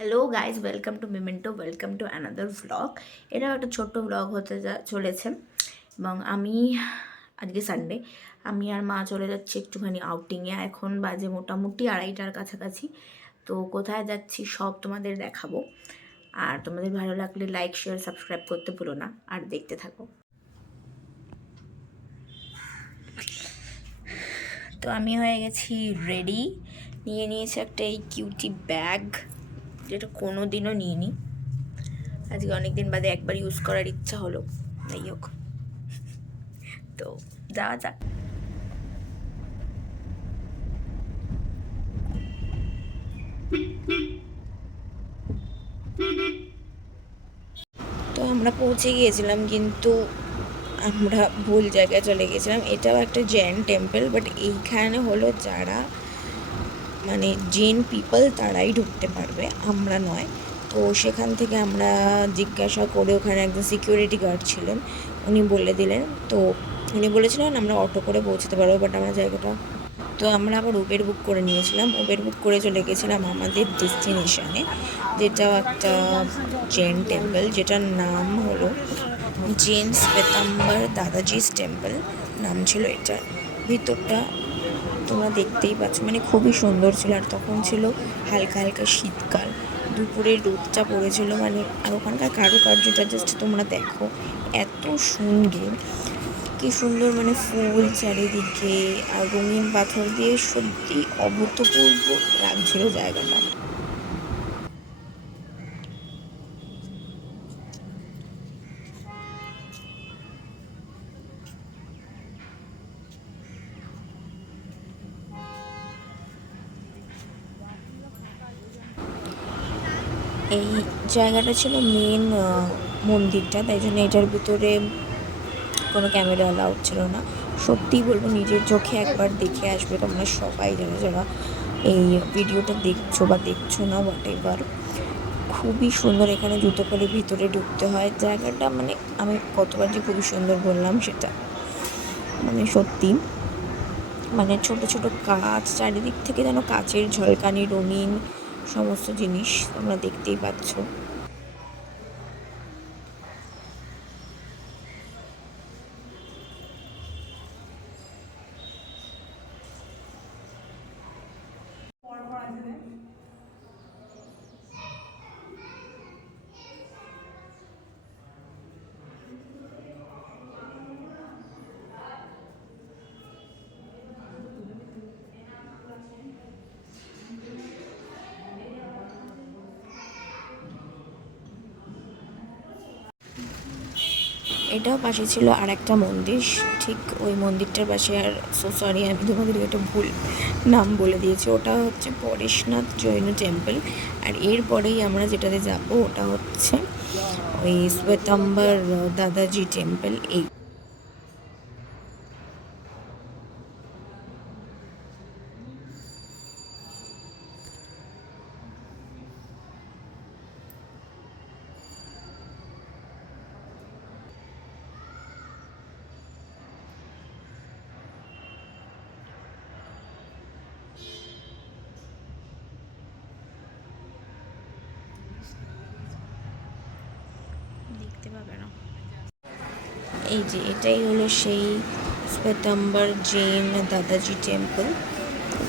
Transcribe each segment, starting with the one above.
Hello guys welcome to memento welcome to another vlog এটাও একটা ছোট্ট ভ্লগ হতে চলেছে। এবং আমি, আজকে সানডে আমি আর মা চলে যাচ্ছি একটুখানি আউটিংয়ে এখন বাজে মোটামুটি আড়াইটার কাছাকাছি। তো কোথায় যাচ্ছি সব তোমাদের দেখাবো। আর তোমাদের ভালো লাগলে লাইক শেয়ার সাবস্ক্রাইব করতে ভুলো না। আর দেখতে থাকো। তো আমি হয়ে গেছি রেডি নিয়ে নিয়েছি একটা এই কিউটি ব্যাগ যেটা কোনো দিনও নিইনি। আজকে অনেক দিন বাদে একবার ইউজ করার ইচ্ছা হলো। যাই হোক। তো যাওয়া যাক। তো আমরা পৌঁছে গিয়েছিলাম, কিন্তু আমরা ভুল জায়গায় চলে গেছিলাম এটাও একটা জৈন টেম্পল বাট এইখানে হলো যারা মানে জেন পিপল তারাই ঢুকতে পারবে, আমরা নয়। তো সেখান থেকে আমরা জিজ্ঞাসা করে ওখানে একজন সিকিউরিটি গার্ড ছিলেন, উনি বলে দিলেন। তো উনি বলেছিলেন, আমরা অটো করে পৌঁছতে পারব বাট আমরা জায়গাটা তো আমরা আবার উবের বুক করে নিয়েছিলাম। উবের বুক করে চলে গেছিলাম আমাদের ডেস্টিনেশনে যেটা একটা জেন টেম্পল যেটার নাম হলো জেন শ্বেতাম্বর দাদাজিস টেম্পল নাম ছিল এটা ভিতরটা তোমরা দেখতেই পাচ্ছ। মানে খুবই সুন্দর ছিল আর তখন ছিল হালকা হালকা শীতকাল। দুপুরে রোদটা পড়েছিল মানে আর ওখানকার কারুকার্যটা জাস্ট তোমরা দেখো। এত সুন্দর। কি সুন্দর মানে ফুল চারিদিকে আর রঙিন পাথর দিয়ে সত্যি অভূতপূর্ব লাগছিল জায়গাটা। এই জায়গাটা ছিল মেন মন্দিরটা। তাই জন্য এটার ভিতরে কোনো ক্যামেরা অ্যালাউড ছিল না। সত্যিই বলব, নিজের চোখে একবার দেখে আসবে তোমরা সবাই যারা যারা এই ভিডিওটা দেখছ বা দেখছ না হোয়াট এভার খুবই সুন্দর এখানে জুতো করে ভিতরে ঢুকতে হয়। জায়গাটা মানে আমি কতবার যে খুবই সুন্দর বললাম সেটা। মানে সত্যি। মানে ছোট ছোট কাঁচ চারিদিক থেকে যেন কাচের ঝলকানি, রঙিন সমস্ত জিনিস তোমরা দেখতেই পাচ্ছ। এটাও পাশে ছিল আর একটা মন্দির, ঠিক ওই মন্দিরটার পাশে, আর সো সরি আমি তোমাদের একটা ভুল নাম বলে দিয়েছি, ওটা হচ্ছে পরেশনাথ জৈন টেম্পল আর এরপরেই আমরা যেটাতে যাব, ওটা হচ্ছে ওই শ্বেতাম্বর দাদাজি টেম্পল এই এই যে, এটাই হলো সেই শ্বেতাম্বর জৈন দাদাজি টেম্পল,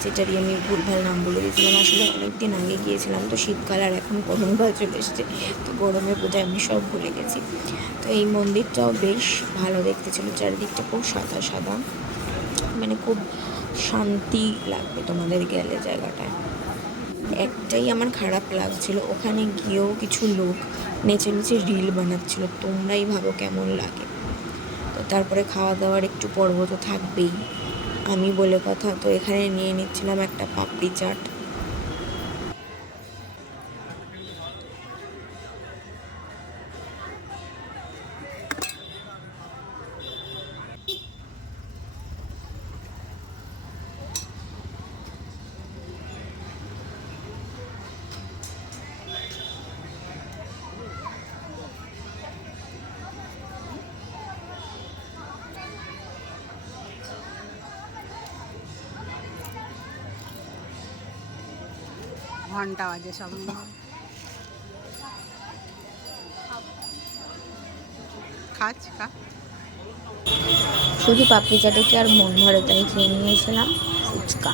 যেটারই আমি ভুলভাল নাম বলে দিয়েছিলাম। আসলে অনেকদিন আগে গিয়েছিলাম, তো শীতকাল আর এখন গরমকাল চলে এসছে, তো গরমে বোধহয় আমি সব ভুলে গেছি। তো এই মন্দিরটাও বেশ ভালো দেখতে ছিল, চারিদিকটা খুব সাদা সাদা মানে খুব শান্তি লাগবে তোমাদের গেলে জায়গাটায়। একটাই আমার খারাপ লাগছিল। ওখানে গিয়েও কিছু লোক নেচে নেচে রিল বানাচ্ছিল। তোমরাই ভাবো কেমন লাগে। তো তারপরে খাওয়া দাওয়ার একটু পর্ব তো থাকবেই। আমি বলে কথা, তো এখানে নিয়ে নিচ্ছিলাম একটা পাপড়ি চাট। ঘণ্টা বাজে সব খাচ খা। শুধু পাপড়ি চাটে আর মন ভরে তাই খেয়ে নিয়েছিলাম? ফুচকা।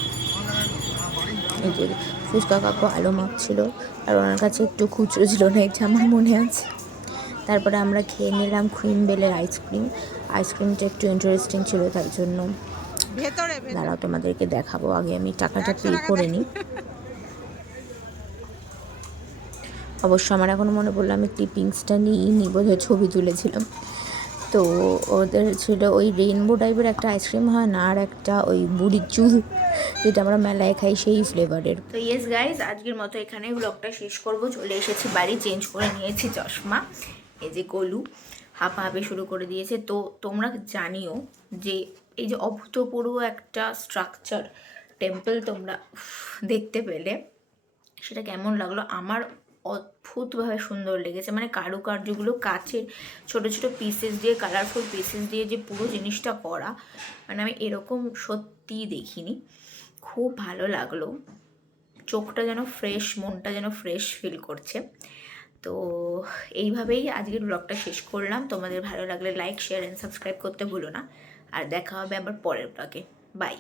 ফুচকা কাকু আলো মাখছিল আর ওনার কাছে একটু খুচরো ছিল না এটা আমার মনে আছে। তারপরে আমরা খেয়ে নিলাম ক্রিম বেলের আইসক্রিম আইসক্রিমটা একটু ইন্টারেস্টিং ছিল তাই জন্য। দাঁড়াও তোমাদেরকে দেখাবো আগে আমি টাকাটা পে করে নিই। অবশ্য আমার এখন মনে পড়ল আমি ক্লিপিংসটা নিয়েই নি বোধহয় ছবি তুলেছিলাম। তো ওদের ছিল ওই রেইনবো টাইপের একটা আইসক্রিম হয় না, আর একটা ওই বুড়ির চুল, যেটা আমরা মেলায় খাই সেই ফ্লেভারের তো ইয়েস গাইজ আজকের মতো এখানে ব্লগটা শেষ করব। চলে এসেছি বাড়ি চেঞ্জ করে নিয়েছি চশমা, এই যে গলু হাঁপাহাঁপি শুরু করে দিয়েছে। তো তোমরা জানিও যে এই যে অভূতপূর্ব একটা স্ট্রাকচার টেম্পল তোমরা দেখতে পেলে, সেটা কেমন লাগল? আমার অদ্ভুতভাবে সুন্দর লেগেছে। মানে কারুকার্যগুলো কাচের ছোট ছোট পিসেস দিয়ে কালারফুল পিসেস দিয়ে যে পুরো জিনিসটা করা মানে আমি এরকম সত্যিই দেখিনি। খুব ভালো লাগল। চোখটা যেন ফ্রেশ মনটা যেন ফ্রেশ ফিল করছে। তো এইভাবেই আজকের ব্লগটা শেষ করলাম। তোমাদের ভালো লাগলে লাইক শেয়ার অ্যান্ড সাবস্ক্রাইব করতে ভুলো না। আর দেখা হবে আবার পরের ব্লগে বাই